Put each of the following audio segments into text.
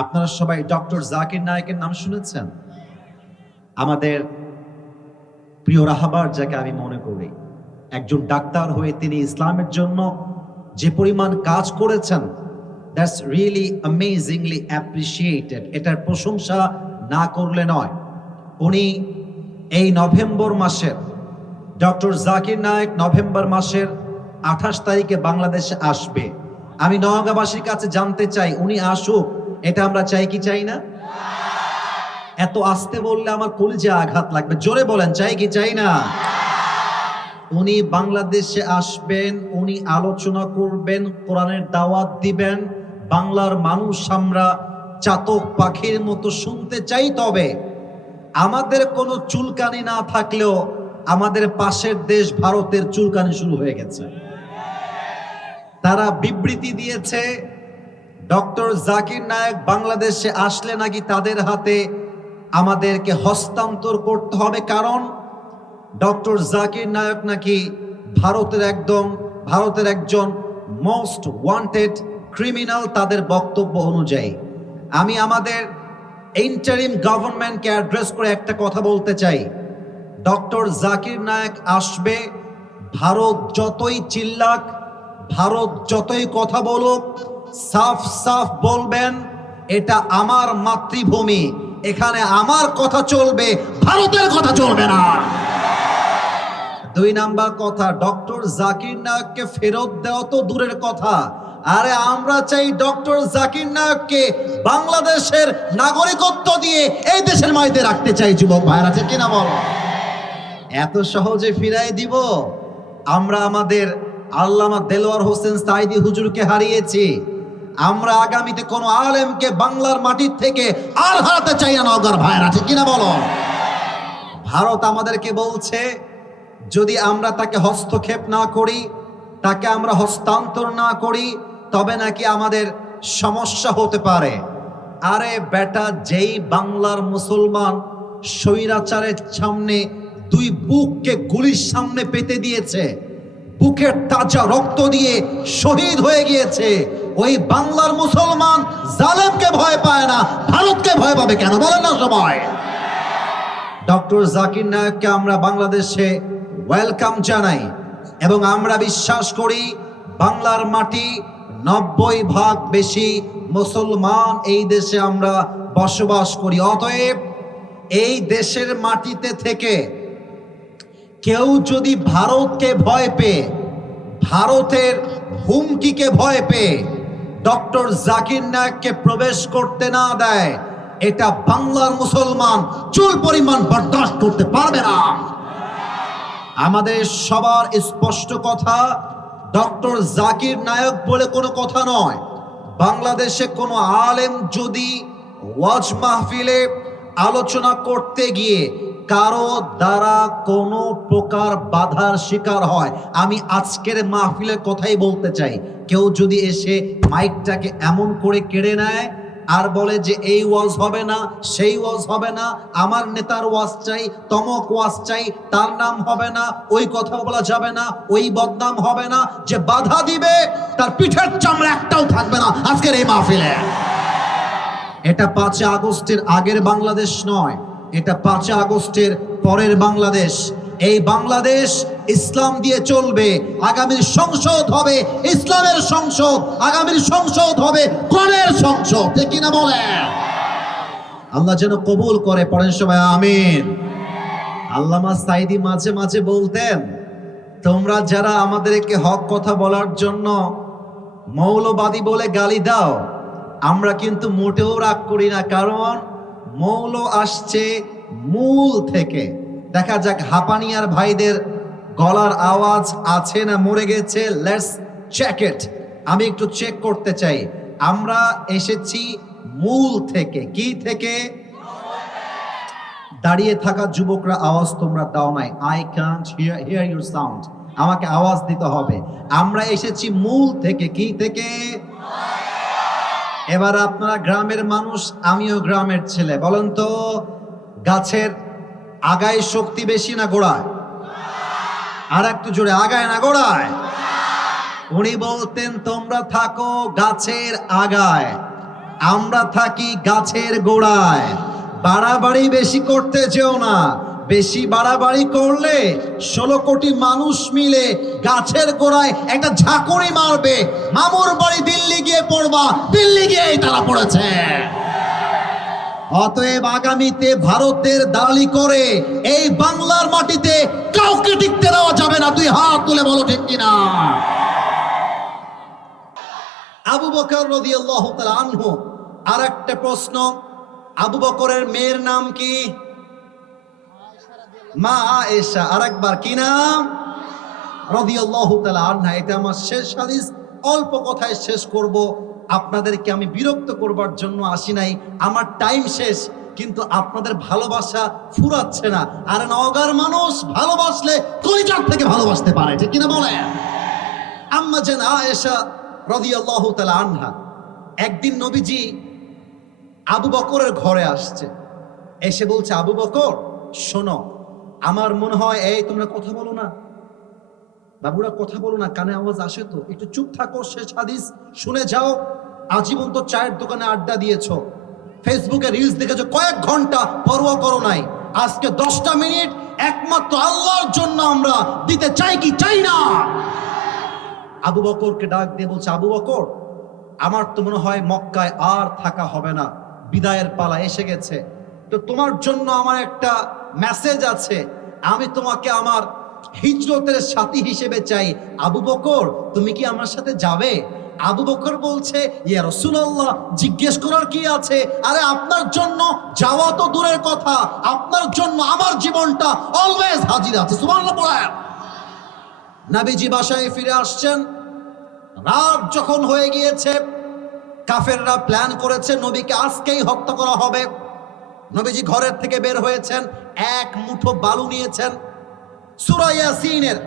আপনারা সবাই ডক্টর জাকির নায়েকের নাম শুনেছেন? আমাদের প্রিয় রাহাবার, যাকে আমি মনে করি একজন ডাক্তার হয়ে তিনি ইসলামের জন্য যে পরিমাণ কাজ করেছেন, দ্যাটস রিয়েলি অ্যামেজিংলি অ্যাপ্রিসিয়েটেড। এটার প্রশংসা না করলে নয়। উনি এই নভেম্বর মাসের, ডক্টর জাকির নায়েক নভেম্বর মাসের 28 তারিখে বাংলাদেশে আসবে। আমি নওগাঁবাসীর কাছে জানতে চাই, উনি আসুক, এটা আমরা চাই কি চাই না? এত আস্তে বললে আমার কলিজে আঘাত লাগবে। জোরে বলেন, চাই কি চাই না? উনি বাংলাদেশে আসবেন, উনি আলোচনা করবেন, কোরআনের দাওয়াত দিবেন। বাংলার মানুষ আমরা চাতক পাখির মতো শুনতে চাই। তবে আমাদের কোনো চুলকানি না থাকলেও আমাদের পাশের দেশ ভারতের চুলকানি শুরু হয়ে গেছে। তারা বিবৃতি দিয়েছে ডক্টর জাকির নায়েক বাংলাদেশে আসলে নাকি তাদের হাতে আমাদেরকে হস্তান্তর করতে হবে, কারণ ডক্টর জাকির নায়েক নাকি ভারতের একজন মোস্ট ওয়ান্টেড ক্রিমিনাল, তাদের বক্তব্য অনুযায়ী। আমি আমাদের ইন্টারিম গভর্নমেন্টকে অ্যাড্রেস করে একটা কথা বলতে চাই, ডক্টর জাকির নায়েক আসবে, ভারত যতই চিল্লাক, ভারত যতই কথা বলুক, সাফ সাফ বলবেন এটা আমার মাতৃভূমি, এখানে আমার কথা চলবে, ভারতের কথা চলবে না। 2 নাম্বার কথা, ডক্টর জাকির নায়েককে ফেরত দেওয়া তো দূরের কথা, আরে আমরা চাই ডক্টর জাকির নায়েককে বাংলাদেশের নাগরিকত্ব দিয়ে এই দেশের মাটিতে রাখতে চাই। যুবক ভাইরা, আছে কিনা বল? এত সহজে ফিরাই দিব? আমরা আমাদের আল্লামা দেলোয়ার হোসেন সাইদি হুজুরকে হারিয়েছি। আমরা আগামীতে কোন আলেমকে বাংলার মাটির থেকে আর হারাতে চাই না। নওগাঁর ভাইরা, আছে কিনা বলো? ভারত আমাদেরকে বলছে যদি আমরা তাকে হস্তক্ষেপ না করি, তাকে আমরা হস্তান্তর না করি, তবে নাকি আমাদের সমস্যা হতে পারে। আরে বেটা, যেই বাংলার মুসলমান স্বৈরাচারের সামনে 2 বুককে গুলির সামনে পেতে দিয়েছে, বুকের তাজা রক্ত দিয়ে শহীদ হয়ে গিয়েছে, ওই বাংলার মুসলমান জালেমকে ভয় পায় না, ভারতকে ভয় পাবে কেন? বলেন না সবাই। ডক্টর জাকির নায়েককে আমরা বাংলাদেশে ওয়েলকাম জানাই এবং আমরা বিশ্বাস করি বাংলার মাটি 90% বেশি মুসলমান এই দেশে আমরা বসবাস করি। অতএব এই দেশের মাটিতে থেকে কেউ যদি ভারতকে ভয় পেয়ে, ভারতের হুমকিকে ভয় পেয়ে ডক্টর জাকির নায়েককে প্রবেশ করতে না দেয়, এটা বাংলার মুসলমান চুল পরিমাণ বরদাস্ত করতে পারবে না। আমাদের সবার স্পষ্ট কথা, ডক্টর জাকির নায়েক বলে কোনো কথা নয়। বাংলাদেশে কোনো আলেম যদি ওয়াজ মাহফিলে আলোচনা করতে গিয়ে কারো দ্বারা কোনো প্রকার বাধার শিকার হয়, আমি আজকের মাহফিলের কথাই বলতে চাই, কেউ যদি এসে মাইকটাকে এমন করে কেড়ে নেয় আর বলে যে এই ওয়াজ হবে না, সেই ওয়াজ হবে না, আমার নেতার ওয়াজ চাই, তমক ওয়াজ চাই, তার নাম হবে না, ওই কথা বলা যাবে না, ওই বদনাম হবে না, যে বাধা দিবে তার পিঠের চামড়া একটাও থাকবে না আজকের এই মাহফিলে। এটা 5 আগস্টের আগের বাংলাদেশ নয়, এটা 5 আগস্টের পরের বাংলাদেশ। এই বাংলাদেশ ইসলাম দিয়ে চলবে। আগামীর সংসদ হবে ইসলামের সংসদ, আগামীর সংসদ হবে কোরআনের সংসদ, ঠিক কিনা বলেন? আল্লাহ যেন কবুল করে, পড়েন সবাই আমিন। আল্লামা সাইদি মাঝে মাঝে বলতেন, তোমরা যারা আমাদেরকে হক কথা বলার জন্য মৌলবাদী বলে গালি দাও, আমরা কিন্তু মোটেও রাগ করি না, কারণ মৌল আসছে মূল থেকে। দেখা যাক হাঁপানিয়ার ভাইদের গলার আওয়াজ আছে না মরে গেছে? Let's check it. আমি একটু চেক করতে চাই। আমরা এসেছি মূল থেকে। কি থেকে? দাঁড়িয়ে থাকা যুবকরা আওয়াজ তোমরা দাও নাই। I can't here your sound. আমাকে আওয়াজ দিতে হবে। আমরা এসেছি মূল থেকে। কি থেকে? এবার আপনারা গ্রামের মানুষ, আমিও গ্রামের ছেলে, বলেন তো গাছের আগায় শক্তি বেশি না গোড়ায়? আর একটু জোরে, আগায় না গোড়ায়? উনি বলতেন তোমরা থাকো গাছের আগায়, আমরা থাকি গাছের গোড়ায়। বাড়াবাড়ি বেশি করতে যেও না, বেশি বাড়াবাড়ি করলে 16 কোটি মানুষ মিলে গাছের গোড়ায় একটা ঝাঁকুনি মারবে, মামুর বাড়ি দিল্লি গিয়ে পড়বা, দিল্লি গিয়েই তারা পড়েছে। অতএব আগামীতে ভারতের দালালি করে এই বাংলার মাটিতে কাউকে টিকতে দেওয়া যাবে না। তুই হাত তুলে বলো ঠিক কিনা। আবু বকর রাদিয়াল্লাহু তাআলা আনহু, আর একটা প্রশ্ন, আবু বকরের মেয়ের নাম কি? মা আয়েশা। আরেকবার কি নাম? রাদিয়াল্লাহু তাআলা আনহা। এটা আমার শেষ হাদিস, অল্প কথায় শেষ করব। আপনাদেরকে আমি বিরক্ত করবার জন্য আসি নাই, আমার টাইম শেষ, কিন্তু আপনাদের ভালোবাসা ফুরাচ্ছে না। আর নওগাঁর মানুষ ভালোবাসলে কলিজার থেকে ভালোবাসতে পারে, ঠিক কিনা বলেন? আম্মা জান আয়েশা রাদিয়াল্লাহু তাআলা আনহা, একদিন নবীজি আবু বকরের ঘরে আসছে, এসে বলছে, আবু বকর শোনো, আমার মনে হয়, এই তোমরা কথা বলো না, বাবুরা কথা বলো না, কানে আওয়াজ আসে তো, একটু চুপ থাকো, শেষ হাদিস শুনে যাও। আজীবন তো চায়ের দোকানে আড্ডা দিয়েছো, ফেসবুকে রিলস দেখেছো কয়েক ঘন্টা, পরোয়া করো নাই। আজকে 10টা মিনিট একমাত্র আল্লাহর জন্য আমরা দিতে চাই কি চাই না? আবু বকরকে ডাক দিয়ে বলছে, আবু বকর, আমার তো মনে হয় মক্কায় আর থাকা হবে না, বিদায়ের পালা এসে গেছে। তো তোমার জন্য আমার একটা মেসেজ আছে, আমি তোমাকে আমার হিজরতের সাথী হিসেবে চাই। আবু বকর, তুমি কি আমার সাথে যাবে? আবু বকর বলছে, ইয়া রাসূলুল্লাহ, জিজ্ঞেস করার কি আছে? আরে আপনার জন্য যাওয়া তো দূরের কথা, আপনার জন্য আমার জীবনটা অলওয়েজ হাজির আছে। সুবহানাল্লাহ পড়েন। নবীজি বাসায় ফিরে আসছেন, রাত যখন হয়ে গিয়েছে, কাফেররা প্ল্যান করেছে নবীকে আজকেই হত্যা করা হবে। নবীজি ঘরের থেকে বের হয়েছেন, এক মুঠো বালু নিয়েছেন, সূরা ইয়াসিনের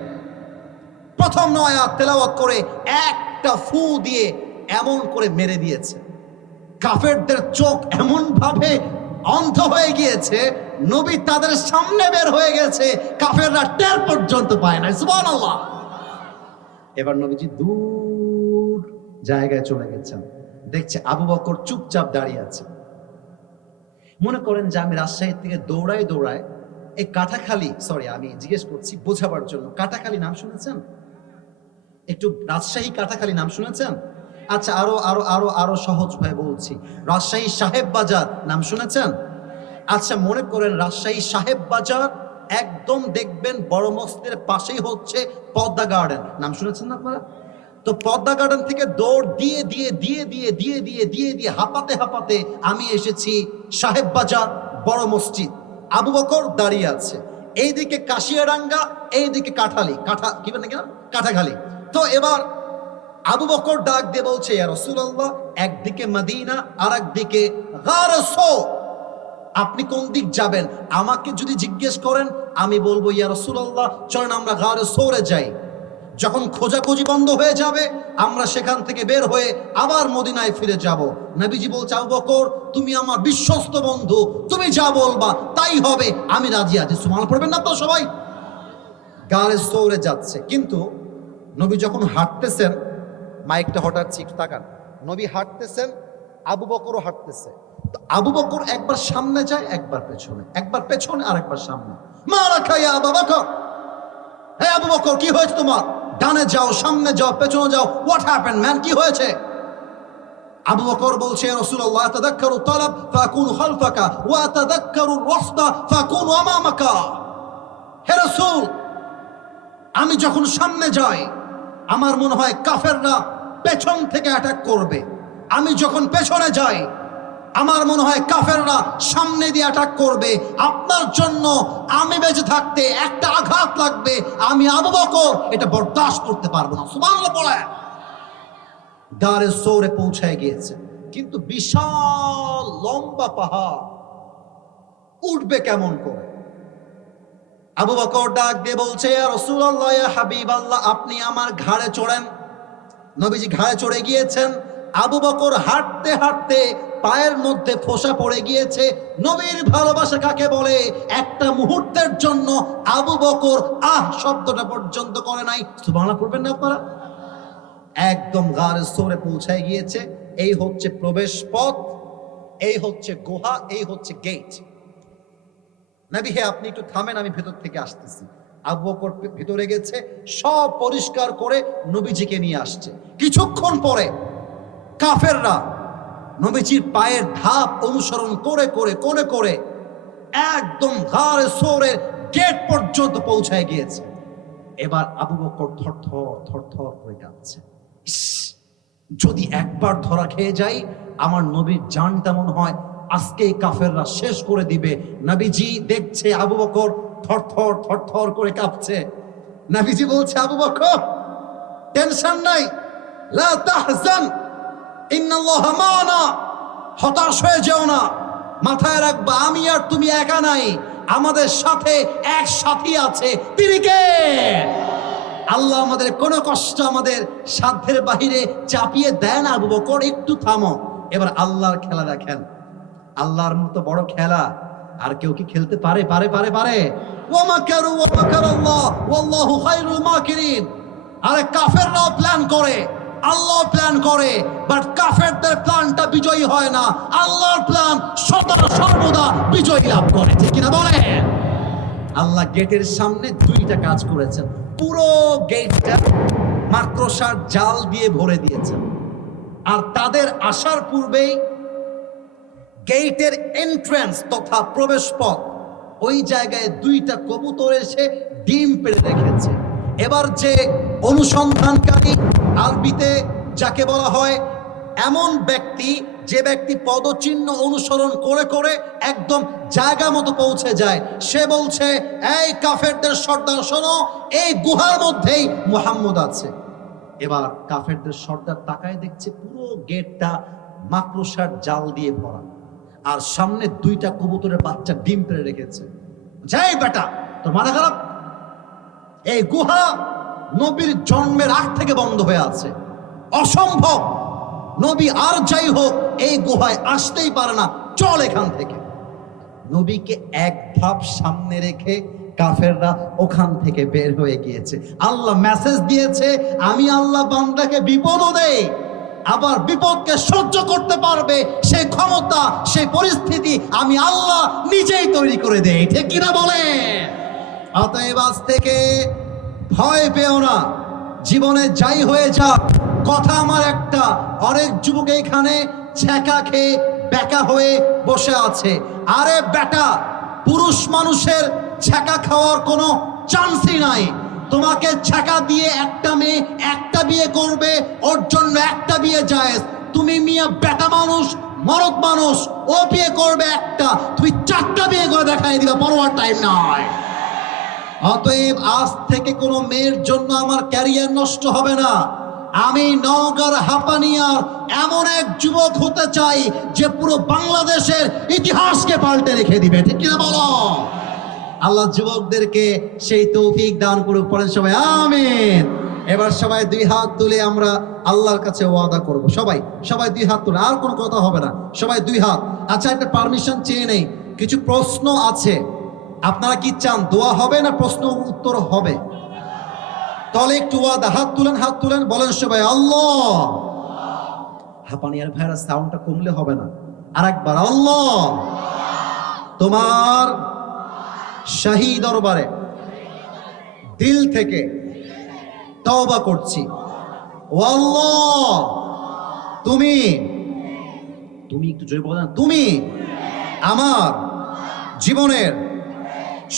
প্রথম 9 আয়াত তেলাওয়াত করে একটা ফু দিয়ে এমন করে মেরে দিয়েছে। কাফেরদের চোখ এমন ভাবে অন্ধ হয়ে গিয়েছে, নবী তাদের সামনে বের হয়ে গেছে, কাফেররা টের পর্যন্ত পায় না। সুবহানাল্লাহ। এবার নবীজি দূর জায়গায় চলে গেছেন, দেখছে আবু বকর চুপচাপ দাঁড়িয়ে আছে। মনে করেন যে আমি রাজশাহী থেকে দৌড়ায় দৌড়ায় এই কাটাখালী, সরি আমি জিজ্ঞেস করছি বোঝাবার জন্য, কাটাখালী নাম শুনেছেন? একটু রাজশাহী কাটাখালী নাম শুনেছেন? আচ্ছা, আরো আরো আরো আরো সহজ ভাবে বলছি, রাজশাহী সাহেব বাজার নাম শুনেছেন? আচ্ছা, মনে করেন রাজশাহী সাহেব বাজার, একদম দেখবেন বড় মসজিদের পাশেই হচ্ছে পদ্মা গার্ডেন, নাম শুনেছেন না আপনারা? তো পদ্মা গার্ডেন থেকে দৌড় দিয়ে দিয়ে দিয়ে দিয়ে দিয়ে দিয়ে দিয়ে দিয়ে হাঁপাতে হাঁপাতে আমি এসেছি সাহেব বাজার বড় মসজিদ। আবু বকর দাঁড়িয়ে আছে, এইদিকে কাশিয়াডাঙ্গা, এইদিকে কাটাখালী। তো এবার আবু বকর ডাক দিয়ে বলছে, ইয়া রাসূলুল্লাহ, একদিকে মদিনা আর একদিকে গারে সওর, আপনি কোন দিক যাবেন? আমাকে যদি জিজ্ঞেস করেন আমি বলবো, ইয়া রাসূলুল্লাহ, চলেন আমরা গারে সওরে যাই। যখন খোঁজাখুঁজি বন্ধ হয়ে যাবে, আমরা সেখান থেকে বের হয়ে আবার মদিনায় ফিরে যাব। নবীজি বলছে, আবু বকর, তুমি আমার বিশ্বস্ত বন্ধু, তুমি যা বলবা তাই হবে, আমি রাজি আছি। সুবহানাল্লাহ পড়বেন না তো সবাই? গারে সওরে যাচ্ছে, কিন্তু নবী যখন হাঁটতেছেন, মাইকটা হঠাৎ একটু তাকান, নবী হাঁটতেছেন, আবু বকরও হাঁটতেছে। তো আবু বকর একবার সামনে যায়, একবার পেছনে, একবার পেছনে আর একবার সামনে। মা রাখা ইয়া আবু বকর, হে আবু বকর, কি হয়েছে তোমার? ডানে যাও, সামনে যাও, পেছনে যাও, হোয়াট হ্যাপেন্ড ম্যান, কি হয়েছে? আবু বকর বলছে, রাসূলুল্লাহ, আতাযাক্কারু তালাব ফাকুনু খালফাকা ওয়া আতাযাক্কারু রাসদা ফাকুনু আমামাকা। হে রাসূল, আমি যখন সামনে যাই আমার মনে হয় কাফেররা পেছন থেকে অ্যাটাক করবে, আমি যখন পেছনে যাই আমার মনে হয় কাফেররা সামনে দিয়ে অ্যাটাক করবে। আপনার জন্য আমি বেঁচে থাকতে একটা আঘাত লাগবে, আমি আবু বকর এটা বরদাস্ত করতে পারবো না। সুবহানাল্লাহ পড়ে গারে সওরে পৌঁছায় গিয়েছে, কিন্তু বিশাল লম্বা পাহাড়, উঠবে কেমন করে? আবু বকর ডাক দিয়ে বলছে, ইয়া রাসূলুল্লাহ, ইয়া হাবিবাল্লাহ, আপনি আমার ঘাড়ে চড়েন। নবীজি ঘাড়ে চড়ে গিয়েছেন। আবু বকর হাঁটতে হাঁটতে পায়ের মধ্যে ফোঁসা পড়ে গিয়েছে। নবীর ভালোবাসা কাকে বলে? একটা মুহূর্তের জন্য আবু বকর আহ শব্দটা পর্যন্ত করে নাই। সুবহানাল্লাহ পড়বেন না আপনারা? একদম গারে সওরে পৌঁছায় গিয়েছে। এই হচ্ছে প্রবেশ পথ, এই হচ্ছে গুহা, এই হচ্ছে গেট। নবী হে আপনি একটু থামেন, আমি ভেতর থেকে আসতেছি। আবু বকর ভিতরে গেছে, সব পরিষ্কার করে নবীজিকে নিয়ে আসছে। কিছুক্ষণ পরে কাফেররা নবীজির পায়ের ধাপ অনুসরণ করে করে কোণে করে একদম গারে সোরের গেট পর্যন্ত পৌঁছায় গিয়েছে। এবার আবু বকর থরথর থরথর করে কাঁপছে। ইস, যদি একবার ধরা খেয়ে যাই, আমার নবীর জানটা মনে হয় আজকেই কাফেররা শেষ করে দিবে। নবীজি দেখছে আবু বকর থরথর থরথর করে কাঁপছে। নবীজি বলছে, আবু বকর টেনশন নাই, লা তাহজান ইন্নাল্লাহ মা'না, হতাশ হয়ে যেও না, মাথায় রাখবা আমি আর তুমি একা নাই, আমাদের সাথে এক সাথী আছে। তিনি কে? আল্লাহ আমাদের কোনো কষ্ট আমাদের সাধ্যের বাহিরে চাপিয়ে দেয় না। আবু বকর একটু থামো, এবার আল্লাহর খেলা দেখেন। আল্লাহর মতো বড় খেলা আর কেউ কি খেলতে পারে? পারে পারে পারে ওয়া মাকারু ওয়া মাকারাল্লাহ ওয়াল্লাহু খায়রুল মাকিরিন। আরে কাফেররাও প্ল্যান করে, আল্লাহ প্ল্যান করে, বাট কাফেরদের প্ল্যানটা বিজয়ী হয় না। আল্লাহর প্ল্যান সদা সর্বদা বিজয়ী লাভ করে, ঠিক কিনা বলেন? আল্লাহ গেটের সামনে দুইটা কাজ করেছেন। পুরো গেটটা মাকড়সার জাল দিয়ে ভরে দিয়েছেন। আর তাদের আসার পূর্বেই গেটের এন্ট্রান্স তথা প্রবেশ পথ, ওই জায়গায় দুইটা কবুতর এসে ডিম পেড়ে রেখেছে। এবার যে অনুসন্ধানকারী, আরবিতে যাকে বলা হয় এমন ব্যক্তি যে ব্যক্তি পদচিহ্ন অনুসরণ করে করে একদম জায়গা মতো পৌঁছে যায়, সে বলছে, এই কাফেরদের সর্দার শোনো, এই গুহার মধ্যেই মুহাম্মদ আছে। এবার কাফেরদের সর্দার তাকায় দেখছে পুরো গেটটা মাকড়সার জাল দিয়ে ভরা, আর সামনে দুইটা কবুতরের বাচ্চা ডিম পেড়ে রেখেছে। যাই বেটা, তোর মাথা খারাপ? এই গুহা নবীর জন্মের আগ থেকে বন্ধ হয়ে আছে, অসম্ভব। নবী আর যাই হোক এই গুহায় আসতেই পারে না, চল এখান থেকে। নবীকে এক ধাপ সামনে রেখে কাফেররা ওখান থেকে বের হয়ে গিয়েছে। আল্লাহ মেসেজ দিয়েছে, আমি আল্লাহ বান্দাকে বিপদও দেই, আবার বিপদকে সহ্য করতে পারবে সেই ক্ষমতা, সেই পরিস্থিতি আমি আল্লাহ নিজেই তৈরি করে দেই, ঠিক কিনা বলে? অতএব আজ থেকে ভয় পেও না, জীবনে যাই হয়ে যাক। কথা আমার একটা, অনেক যুবক এখানে ছ্যাঁকা খেয়ে বেকা হয়ে বসে আছে। আরে বেটা, পুরুষ মানুষের ছ্যাঁকা খাওয়ার কোনো চান্সই নাই। তোমাকে ছ্যাঁকা দিয়ে একটা মেয়ে একটা বিয়ে করবে, ওর জন্য একটা বিয়ে জায়েজ। তুমি মিয়া বেটা মানুষ, মরদ মানুষ, ও বিয়ে করবে একটা, তুমি চারটা বিয়ে করে দেখাই দিবা, পরোয়ার টাইম নয়। অতএব আজ থেকে কোনো মেয়ের জন্য আমার ক্যারিয়ার নষ্ট হবে না। আমি নওগাঁর হাপানিয়ার এমন এক যুবক হতে চাই যে পুরো বাংলাদেশের ইতিহাসকে পাল্টে রেখে দিবে, ঠিক কিনা বলো? আল্লাহ যুবকদেরকে সেই তৌফিক দান করুক, পড়েন সবাই আমিন। এবার সবাই দুই হাত তুলে আমরা আল্লাহর কাছে ওয়াদা করব। সবাই সবাই দুই হাত তুলে, আর কোনো কথা হবে না, সবাই দুই হাত। আচ্ছা, একটা পারমিশন চেয়ে নেই, কিছু প্রশ্ন আছে। আপনারা কি চান দোয়া হবে না প্রশ্ন উত্তর হবে? তাহলে একটু ওয়াদা, হাত তুলেন, হাত তুলেন, বলেন সবাই আল্লাহ। হাপানিয়ার ভাইরা সাউন্ডটা কমলে হবে না, আর একবার আল্লাহ, তোমার শাহী দরবারে দিল থেকে তওবা করছি। ও আল্লাহ, তুমি তুমি একটু জোরে বলেন, তুমি আমার জীবনের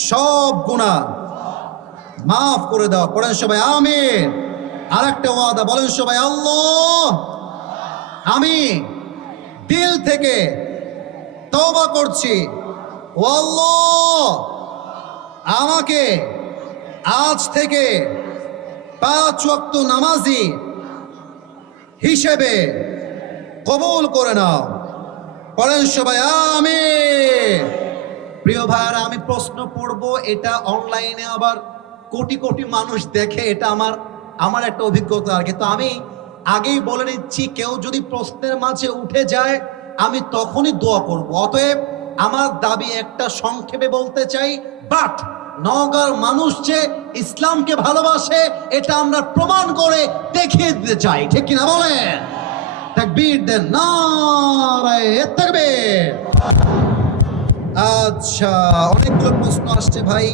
সব গুনাহ মাফ করে দাও, পড়েন সবাই আমিন। আর একটা ওয়াদা, বলেন সবাই আল্লাহ, আমি দিল থেকে তওবা করছি। ও আল্লাহ, আমাকে আজ থেকে 5 ওয়াক্ত নামাজি হিসেবে কবুল করে নাও, পড়েন সবাই আমিন। প্রিয় ভাইরা, আমি প্রশ্ন পড়ব, এটা অনলাইনে আবার কোটি কোটি মানুষ দেখে, এটা আমার একটা অভিজ্ঞতা আর কি। তো আমি আগেই বলে নিচ্ছি, কেউ যদি প্রশ্নের মাঝে উঠে যায় আমি তখনই দোয়া করব। অতএব আমার দাবি একটা, সংক্ষেপে বলতে চাই, বাট নওগাঁর মানুষ যে ইসলামকে ভালোবাসে এটা আমরা প্রমাণ করে দেখিয়ে দিতে চাই, ঠিক কিনা বলেন? তাকবীর দেন, নারায়ে তাকবীর। আচ্ছা, অনেকগুলো প্রশ্ন আসছে ভাই।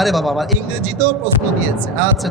আরে বাবা, আবার ইংরেজিতেও প্রশ্ন দিয়েছে। আচ্ছা